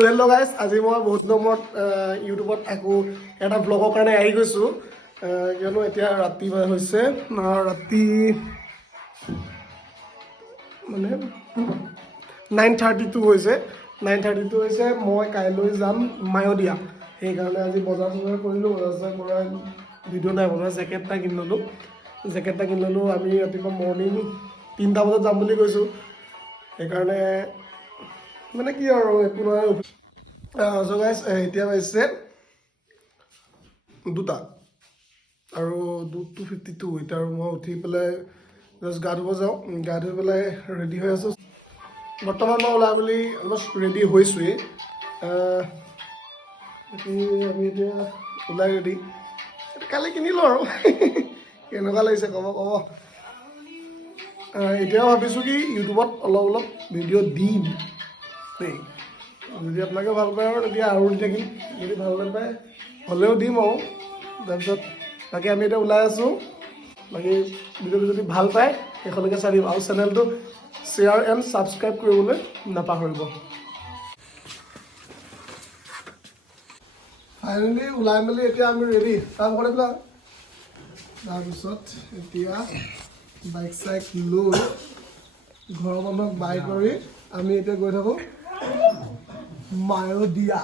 তো hello' guys, আজি মই বহুত দিনৰ মূৰত ইউটিউবত আকৌ এটা ব্লগৰ কাৰণে আহি গৈছোঁ। কিয়নো এতিয়া ৰাতি হৈছে ৰাতি মানে 9:32 হৈছে। 9:32 হৈছে। মই কাইলৈ যাম মায়'দিয়া। সেইকাৰণে আজি বজাৰ চজাৰ কৰিলোঁ। বজাৰ চজাৰ কৰা ভিডিঅ' নাই বনোৱা। জেকেট এটা কিনি ল'লোঁ। আমি ৰাতিপুৱা মৰ্ণিং 3টা বজাত যাম বুলি কৈছোঁ। সেইকাৰণে মানে কি আৰু একো নহয়। চ' গাইজ, এতিয়া হৈছে 2টা আৰু 2:52। এতিয়া আৰু মই উঠি পেলাই জাষ্ট গা ধুব যাওঁ। গা ধুই পেলাই ৰেডি হৈ আছোঁ। বৰ্তমান মই ওলাই বুলি অলপ ৰেডি হৈছোঁৱেই। আমি এতিয়া ওলাই ৰেডি। কালি কিনিলোঁ আৰু কেনেকুৱা লাগিছে ক'ব। এতিয়াও ভাবিছোঁ কি ইউটিউবত অলপ ভিডিঅ' দিম দেই। যদি আপোনালোকে ভাল পায় আৰু তেতিয়া আৰু দি থাকিম। যদি ভাল নাপায় হ'লেও দিম আৰু। তাৰপিছত বাকী আমি এতিয়া ওলাই আছোঁ। বাকী ভিডিঅ'টো যদি ভাল পায় শেষলৈকে চাই দিম আৰু চেনেলটো শ্বেয়াৰ এণ্ড ছাবস্ক্ৰাইব কৰিবলৈ নাপাহৰিব। ফাইনেলি ওলাই মেলি এতিয়া আমি ৰেডি। তাৰপিছত এতিয়া বাইক চাইক লৈ ঘৰৰ মানুহক বাই কৰি আমি এতিয়া গৈ থাকোঁ মায়'দিয়া।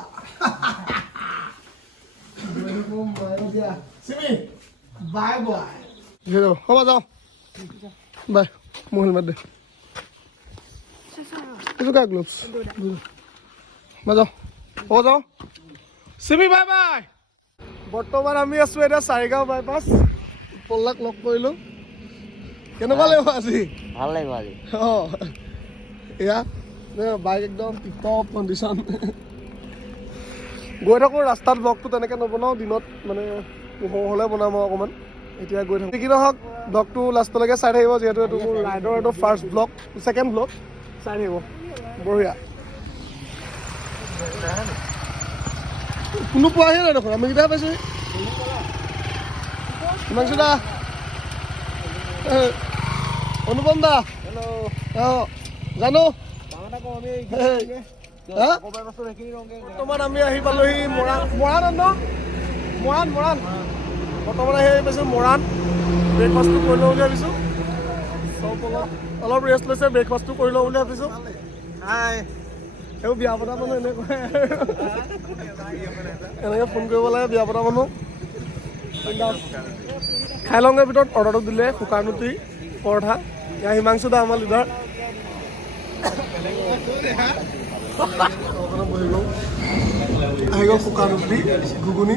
চিমি বাই বাই। হ'ব যাওঁ বাই। মোৰ হেলমেট দে। এইটো কাৰ গ্লভছ? মই যাওঁ। হ'ব যাওঁ। চিমি বাই বাই। বৰ্তমান আমি আছোঁ এতিয়া চাৰিগাঁও বাইপাছ। পল্লাক লগ কৰিলোঁ। কেনেকুৱা লাগিব আজি? ভাল লাগিব আজি। এয়া বাইক একদম টিপটপ কণ্ডিশ্যন। গৈ থাকোঁ ৰাস্তাত ব্লগটো তেনেকৈ নবনাওঁ। দিনত মানে পোহৰ হ'লে বনাম আৰু অকণমান। এতিয়া গৈ থাকোঁ। কি নহওক ব্লগটো লাষ্টলৈকে চাই থাকিব। যিহেতু এইটো মোৰ ৰাইডৰ এইটো ছেকেণ্ড ব্লগ। চাই থাকিব। বঢ়িয়া। কোনো পোৱাহি নাই দেখোন। আমি কেইটাই পাইছোঁ। হিমাংশু দা, অনুপম দা, জানো বৰ্তমান আমি আহি পালোহি মৰাণ। বৰ্তমান আহি পাইছোঁ মৰাণ। ব্ৰেকফাষ্টটো কৰি লওঁ বুলি ভাবিছোঁ। চব অলপ ৰেষ্ট লৈছে। ব্ৰেকফাষ্টটো কৰি লওঁ বুলি ভাবিছোঁ। সেইবোৰ বিয়া পতা মানুহ এনেকৈ ফোন কৰিব লাগে। বিয়া পতা মানুহ খাই লওঁগে। ভিতৰত অৰ্ডাৰটো দিলে শুকান ৰুটি পৰঠা। এয়া হিমাংশু দা আমাৰ লিডাৰ। বহি গ'ল। আহি গ'ল শুকান ৰুটি ঘুগুনি।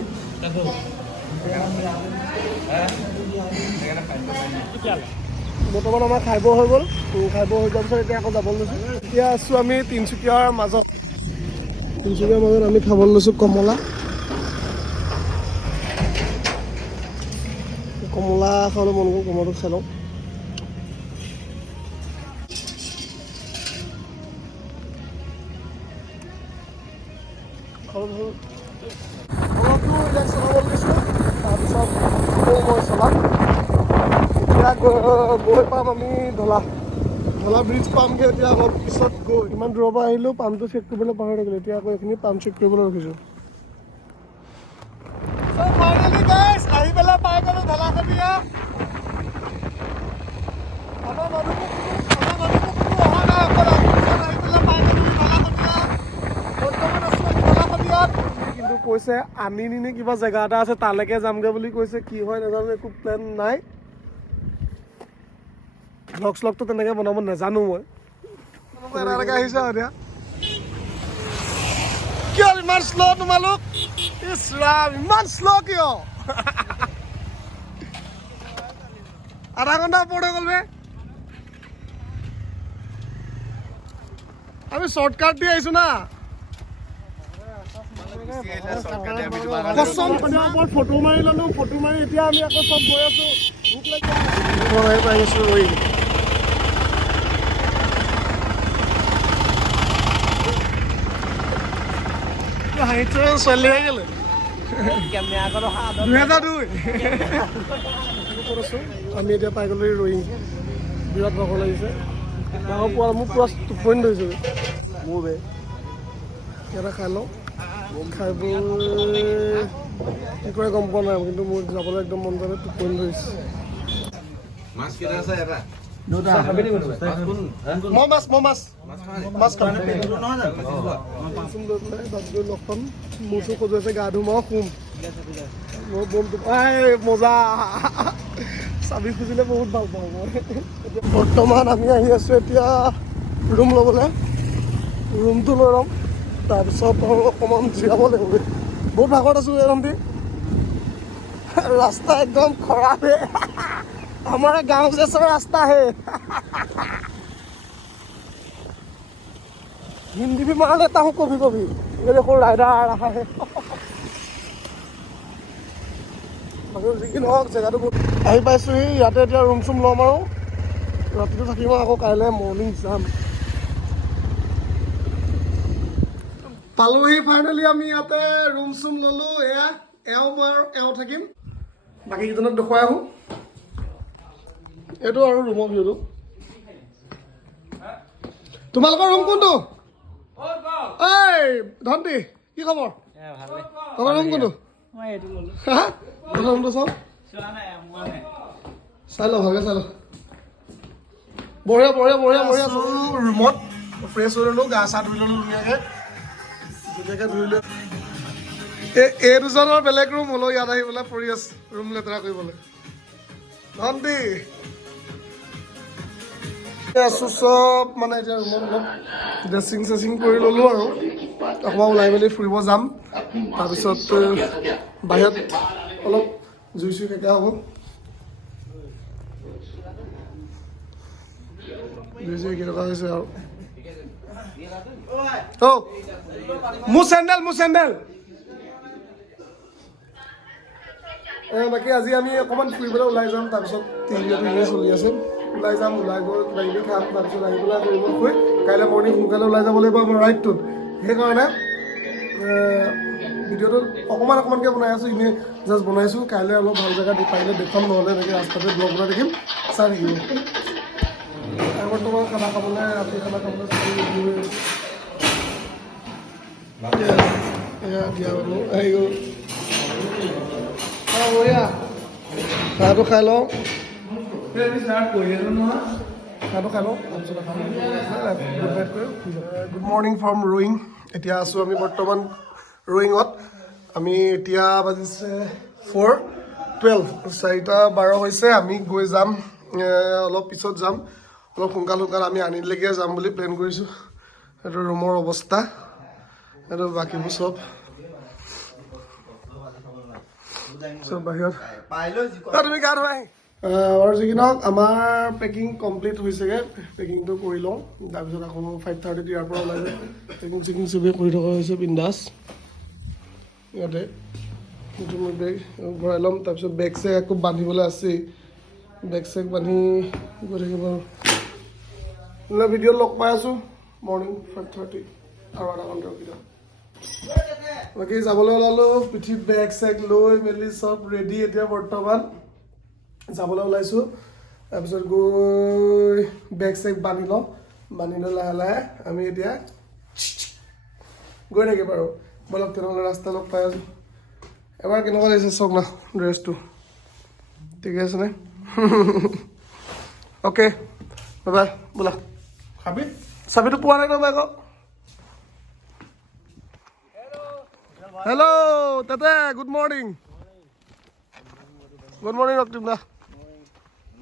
বৰ্তমান আমাৰ খাই বৈ হৈ গ'ল। খাই বৈ হৈ যোৱাৰ পিছত এতিয়া আকৌ যাবলৈ লৈছোঁ। এতিয়া আছোঁ আমি তিনিচুকীয়াৰ মাজত আমি খাবলৈ লৈছোঁ কমলা খাবলৈ মন গ'ল। কমলাটো খাই লওঁ। অলপটো এতিয়া চলাব দিছোঁ। তাৰপিছত মই চলাম। এতিয়া গৈ পাম আমি ঢলা ব্ৰিজ পামগৈ। এতিয়া অলপ পিছত গৈ ইমান দূৰৰ পৰা আহিলোঁ। পাম্পটো চেক কৰিবলৈ পাহৰি থাকিলোঁ। এতিয়া আকৌ এইখিনি পাম্প চেক কৰিবলৈ ৰখিছোঁ। ফাইনেলি গাইজ আহি পেলাই পাই গ'লোঁ ঢলাশদিয়া। আমাৰ মানুহবোৰ কোনো অহা নাই। অকল আহি পেলাই পাই গ'লোঁ ঢলাশদিয়া। বৰ্তমান আছোঁ আমি ঢলাশদিয়াত। কিন্তু কৈছে আনিনি নে কিবা জেগা এটা আছে তালৈকে যামগৈ বুলি কৈছে। কি হয় নাজানো। একো প্লেন নাই। ব্লগটো তেনেকৈ বনাব নাজানো মই। এনেকৈ আহিছে আৰু এতিয়া কিয় ইমান শ্ল' তোমালোক? ইছ ৰাম ইমান শ্ল' কিয়? আধা ঘণ্টা ওপৰত হৈ গ'ল বে। আমি শ্বৰ্টকাট দি আহিছোঁ না। ফটো মাৰি ল'লোঁ। ফটো মাৰি এতিয়া আমি আকৌ চব গৈ আছোঁ। ভোক লাগিছে। পাই গৈছোঁ ৰৈ। ছোৱালী হৈ গ'লে 2002। আমি এতিয়া পাই গ'লো ৰয়িং। বিৰাট ভাগৰ লাগিছে। মোৰ পুৰা টোপনি ধৰিছোঁ মোৰ বে। ইয়াতে খাই লওঁ খাই বৈ কি কৰে গম পোৱা নাই কিন্তু মোৰ যাবলৈ একদম মন যায় টোপনি ধৰিছে মাছ কেইটা আছে এটা গা ধুম আৰু শুম মোৰ বমটো মজা চাবি খুজিলে বহুত ভাল পাওঁ মই বৰ্তমান আমি আহি আছোঁ এতিয়া ৰুম ল'বলৈ ৰুমটো লৈ ল'ম তাৰপিছত অকণমান জিৰাব লাগিব বহুত ভাগত আছোঁ এৰন্তি रास्ता एकदम खराब है हमारा गांव जैसा रास्ता है हिंदी भी मार लेता हूँ कभी कभी ये देखो राइडर आ रहा है জেগাটো আহি পাইছোঁহি ইয়াতে এতিয়া ৰুম চুম ল'ম আৰু ৰাতিটো থাকিম আকৌ কাইলৈ মৰ্ণিং যাম পালোহি ফাইনেলি আমি ইয়াতে ৰুম চুম ল'লোঁ এয়া এওঁ মই আৰু এওঁ থাকিম বাকী কেইজনক দেখুৱাই আহোঁ এইটো আৰু ৰুমৰ ভিউটো তোমালোকৰ ৰুম কোনটো এই ধন্তি কি খবৰ তোমাৰ ৰুম কোনটো ৰুমটো চাওঁ চাই লওঁ ভালকৈ চাই লওঁ বঢ়িয়া বঢ়িয়া বঢ়িয়া বঢ়িয়া ৰুমত ফ্ৰেছ হৈ ল'লোঁ গা চা ধুই ল'লোঁ ধুনীয়াকৈ ধুই লৈ এই দুজনৰ বেলেগ ৰুম হ'লো ইয়াত আহি পেলাই পৰি আছে ৰুম লেতেৰা কৰিবলৈ ধন্তি আছোঁ চব মানে এতিয়া ৰুমত অলপ ড্ৰেছিং চেছিং কৰি ল'লোঁ আৰু অকণমান ওলাই মেলি ফুৰিব যাম তাৰপিছত বাহিৰত অলপ জুই চুই সেকা হ'ব জুই চুই কেনেকুৱা হৈছে আৰু মোৰ চেণ্ডেল বাকী আজি আমি অকণমান ফুৰিবলৈ ওলাই যাম তাৰপিছত তিনিদিনটো এনেই চলি আছে ওলাই যাম ওলাই গৈ কিবা কিবি খাম তাৰপিছত আহি পেলাই কৰিব শুই কাইলৈ মৰ্ণিং সোনকালে ওলাই যাব লাগিব আমাৰ ৰাইডটোত সেইকাৰণে ভিডিঅ'টো অকণমানকৈ বনাই আছোঁ এনেই জাষ্ট বনাইছোঁ কাইলৈ অলপ ভাল জেগা পাৰিলে দেখুৱাম নহ'লে এনেকৈ ৰাস্তাতে ব্লগ বনাই দেখিম চাই থাকিব বৰ্তমান খানা খাবলৈ ৰাতি খানা খাবলৈ দিয়া বাৰু আহি গ'ল চাহটো খাই লওঁ গুড মৰ্ণিং ফ্ৰম ৰয়িং এতিয়া আছোঁ আমি বৰ্তমান ৰয়িঙত আমি এতিয়া বাজিছে 4:12 4:12 হৈছে আমি গৈ যাম অলপ পিছত যাম অলপ সোনকাল আমি আনিলেকে যাম বুলি প্লেন কৰিছোঁ সেইটো ৰুমৰ অৱস্থা এইটো বাকীবোৰ চব বাহিৰত তুমি গা ধুৱাই আৰু যি কি নহওক আমাৰ পেকিং কমপ্লিট হৈছেগৈ পেকিংটো কৰি লওঁ তাৰপিছত আকৌ 5:30 ইয়াৰ পৰা ওলাই যায় পেকিং চেকিং চবেই কৰি থকা হৈছে বিন্দাছ ইয়াতে নতুন বেগ ভৰাই ল'ম তাৰপিছত বেগ চেগ আকৌ বান্ধিবলৈ আছেই বেগ চেগ বান্ধি গৈ থাকিব আৰু ভিডিঅ'ত লগ পাই আছোঁ মৰ্ণিং 5:30 আৰু আধা ঘণ্টাৰ ভিতৰত বাকী যাবলৈ ওলালোঁ পিঠিত বেগ চেগ লৈ মেলি চব ৰেডি এতিয়া বৰ্তমান যাবলৈ ওলাইছোঁ তাৰপিছত গৈ বেগ চেগ বান্ধি লওঁ বান্ধি লৈ লাহে লাহে আমি এতিয়া গৈ থাকিম আৰু বলক তেনেহ'লে ৰাস্তা লগ পাই আছোঁ এবাৰ কেনেকুৱা লাগিছে চাওক না ড্ৰেছটো ঠিকে আছেনে অ'কে বাই বোলা খাবি চাবিটো পোৱা নাই নহয় আকৌ হেল্ল' তাতে গুড মৰ্ণিং ৰক্তিম দা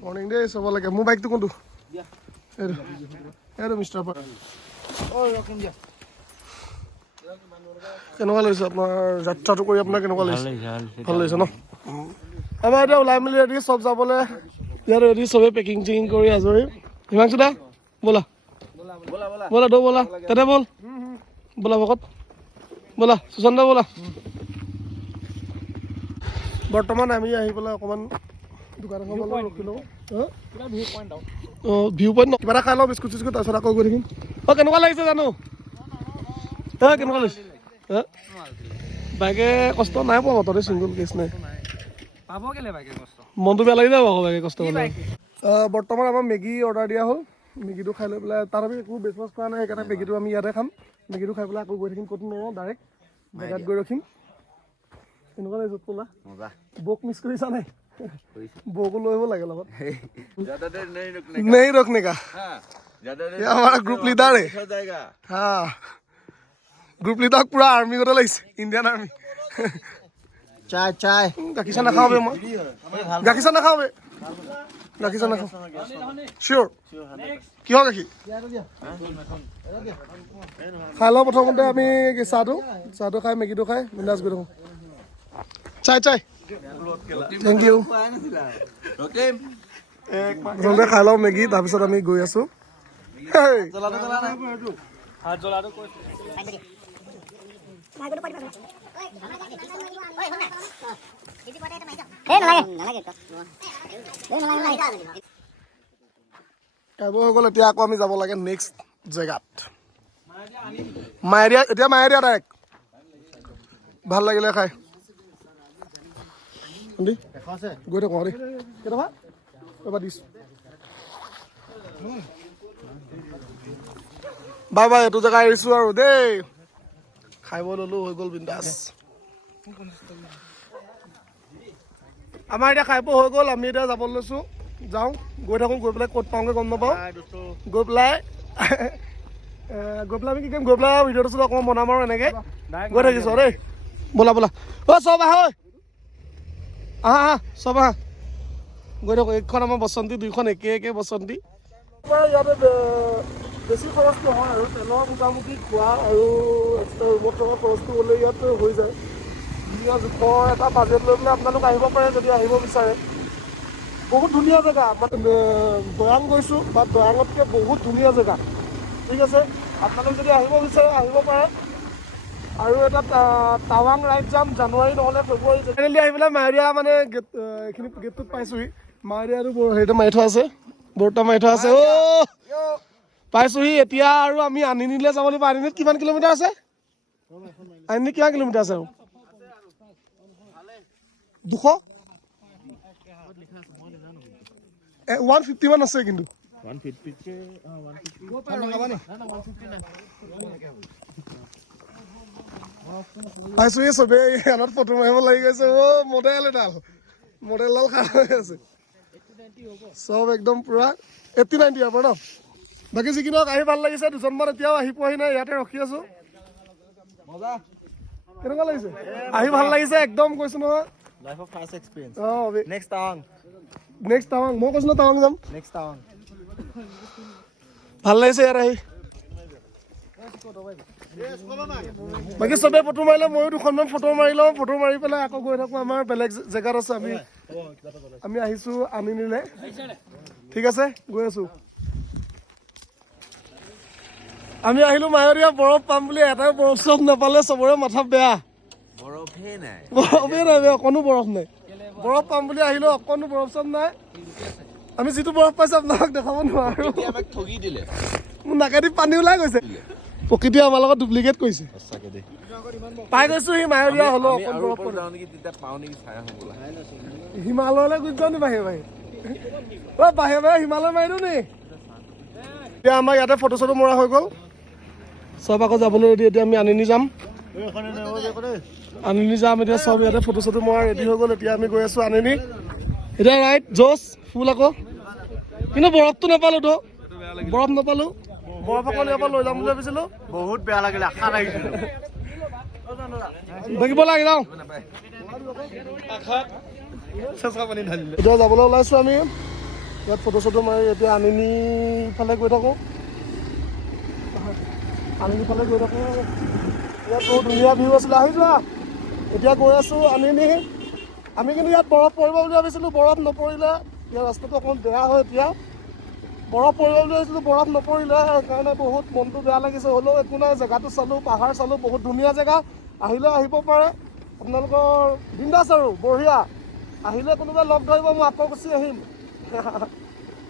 মৰ্ণিং দেই চাব লাগে মোৰ বাইকটো কোনটো এইটো মিষ্টাৰ পাৰ কেনেকুৱা লাগিছে আপোনাৰ যাত্ৰাটো কৰি আপোনাৰ কেনেকুৱা লাগিছে ভাল লাগিছে ন আমাৰ এতিয়া ওলাই মেলি ৰেডি চব যাবলৈ ইয়াত ৰেডি চবেই পেকিং চেকিং কৰি আজৰি হিমাংশু দা ব'লা দৌ ব'লা তাতে ব'ল ব'লা ভকত ব'লা সুশান্ত ব'লা বৰ্তমান আমি আহি পেলাই অকণমান দোকান এখন ৰখি লওঁ ভিউ পইণ্ট কিবা এটা খাই লওঁ বিস্কুট চিস্কুট তাৰপিছত আকৌ গৈ থাকিম কেনেকুৱা লাগিছে জানো কেনেকুৱা লাগিছে বাইকে কষ্ট নাই পোৱা মততে চিংগল কেছ নাই মনটো বেয়া লাগি যাব আকৌ বাইকে কষ্ট কৰিলে বৰ্তমান আমাৰ মেগী অৰ্ডাৰ দিয়া হ'ল মেগীটো খাই লৈ পেলাই তাত আমি একো ব্ৰেকফাষ্ট কৰা নাই সেইকাৰণে মেগীটো আমি ইয়াতে খাম মেগীটো খাই পেলাই আকৌ গৈ থাকিম ক'তো নোৱাৰোঁ ডাইৰেক্ট জেগাত গৈ ৰখিম এনেকুৱা লাগিছে তোলা বৌক মিছ কৰিছা নাই বৌকো লৈ আহিব লাগে লগত नहीं रोकने का ये हमारा ग्रुप लीडर है हाँ ग्रुप लीडर पूरा आर्मी को লাগিছে इंडियन आर्मी चाय चाय गाखी चा नाखाओ बे गाखी चा नाखाओ श्योर কিহৰ গাখীৰ খাই লওঁ প্ৰথমতে আমি চাহটো খাই মেগীটো খাই বিন্দাছ গৈ থাকোঁ চাই চাই থেংক ইউ প্ৰথমতে খাই লওঁ মেগী তাৰপিছত আমি গৈ আছোঁ খাব হৈ গ'ল এতিয়া আকৌ আমি যাব লাগে নেক্সট জেগাত মায়েৰিয়া এতিয়া মায়েৰিয়া ডাইৰেক্ট ভাল লাগিলে খাই গৈ থাকোঁ দেই কেইটকা এবাৰ দিছোঁ বাই বাই এইটো জেগা এৰিছোঁ আৰু দেই খাই বৈ ল'লোঁ হৈ গ'ল বিন্দাছ আমাৰ এতিয়া খাই বৈ হৈ গ'ল আমি এতিয়া যাব লৈছোঁ যাওঁ গৈ থাকোঁ গৈ পেলাই ক'ত পাওঁগৈ গম নাপাওঁ গৈ পেলাই আমি কি কৰিম গৈ পেলাই ভিডিঅ'টো চলো অকণমান বনাম আৰু এনেকৈ গৈ থাকিছোঁ দেই ব'লা ব'লা অ' চব আহা আহা চব আহা গৈ থাকোঁ এইখন আমাৰ বসন্তী দুইখন একে বসন্তী ইয়াতে বেছি খৰচ নহয় আৰু তেলৰ মোটামুটি খোৱা আৰু এক্সট্ৰা ৰুমত থকা খৰচটো হ'লে ইয়াত হৈ যায় জোখৰ এটা বাজেট লৈ পেলাই আপোনালোক আহিব পাৰে যদি আহিব বিচাৰে বহুত ধুনীয়া জেগা দয়াং গৈছোঁ বা দয়াঙতকৈ বহুত ধুনীয়া জেগা ঠিক আছে আপোনালোক যদি আহিব বিচাৰে আহিব পাৰে আৰু এটা টাৱাং ৰাইড যাম জানুৱাৰী নহ'লে ফেব্ৰুৱাৰী জেনেৰেলি আহি পেলাই মায়েৰিয়া মানে এইখিনি গেটটোত পাইছোঁহি মায়েৰিয়াটো হেৰিটো মাৰি থোৱা আছে বৰ্তা মাৰি থোৱা আছে অ' পাইছোঁহি এতিয়া আৰু আমি আনিনিলৈ যাব লাগিব আনিনিত কিমান কিলোমিটাৰ আছে আনিনি কিমান কিলোমিটাৰ আছে আৰু 200 150 মান আছে কিন্তু 150 পাইছোঁহি চবেই এনত ফটো মাৰিব লাগি গৈছে অ' মডেলডাল খাই হৈ আছে চব একদম পুৰা 80-90 হ'ব ন বাকী যিখিনি আহি ভাল লাগিছে দুজনমান এতিয়াও আহি পোৱাহি নাই ইয়াতে ৰখি আছোঁ কেনেকুৱা লাগিছে আহি ভাল লাগিছে একদম কৈছোঁ নহয় Life of fast experience. Oh, Next Tawang. Next Tawang. Mo কৈছোঁ ন Tawang যাম Next Tawang. ভাল লাগিছে ইয়াত আহি বাকী চবেই ফটো মাৰিলে ময়ো দুখনমান ফটো মাৰি লওঁ ফটো মাৰি পেলাই আকৌ গৈ থাকোঁ আমাৰ বেলেগ জেগাত আছে আমি আহিছোঁ আনিনিলৈ ঠিক আছে গৈ আছোঁ আমি আহিলোঁ মায়ৰিয়া বৰফ পাম বুলি এটাই বৰফ চৰফ নাপালে চবৰে মাথা বেয়া বৰফেই নাই অকণো বৰফ নাই বৰফ পাম বুলি আহিলোঁ অকণো বৰফ চৰফ নাই আমি যিটো বৰফ পাইছোঁ আপোনালোক দেখাব নোৱাৰোঁ মোৰ নাকেদি পানী ওলাই গৈছে প্ৰকৃতিয়ে আমাৰ লগত ডুপ্লিকেট কৰিছে পাই গৈছোঁ সি মায়ৰিয়া হ'লেও অকণ বৰফ হিমালয়লৈ গুচি যাওঁ নি বাহিৰে বাহিৰে হিমালয় মাৰি দিওঁ নি এতিয়া আমাৰ ইয়াতে ফটো চটো মৰা হৈ গ'ল চব আকৌ যাবলৈ ৰেডি এতিয়া আমি আনিনি যাম এতিয়া চব ইয়াতে ফটো চটো মৰা ৰেডি হৈ গ'ল এতিয়া আমি গৈ আছোঁ আনিনি এতিয়া ৰাইট জোচ ফুল আকৌ কিন্তু বৰফটো নাপালোঁ তো বৰফ নাপালোঁ বৰফ অকণ ইয়াৰ পৰা লৈ যাম বুলি ভাবিছিলোঁ বহুত বেয়া লাগিলে আশা লাগিছিল দেখিব লাগে যাওঁ এতিয়া যাবলৈ ওলাইছোঁ আমি ইয়াত ফটো চটো মাৰি এতিয়া আনিনি ফালে গৈ থাকোঁ ইয়াত বহুত ধুনীয়া ভিউ আছিলে আহি যোৱা এতিয়া গৈ আছোঁ আনিনি আমি কিন্তু ইয়াত বৰফ পৰিব বুলি ভাবিছিলোঁ বৰফ নপৰিলে ইয়াৰ ৰাস্তাটো অকণমান বেয়া হয় এতিয়া বৰফ পৰিব বুলি ভাবিছিলোঁ বৰফ নপৰিলে সেইকাৰণে বহুত মনটো বেয়া লাগিছে হ'লেও একো নাই জেগাটো চালোঁ পাহাৰ চালোঁ বহুত ধুনীয়া জেগা আহিলে আহিব পাৰে আপোনালোকৰ বিন্দাছ আৰু বঢ়িয়া আহিলে কোনোবাই লগ ধৰিব মই আকৌ গুচি আহিম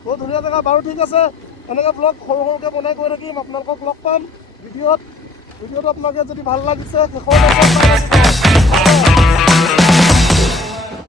বহুত ধুনীয়া জেগা বাৰু ঠিক আছে এনেকৈ ব্লগ সৰু সৰুকৈ বনাই গৈ থাকিম আপোনালোকক লগ পাম ভিডিঅ'টো আপোনালোকে যদি ভাল লাগিছে শেষৰ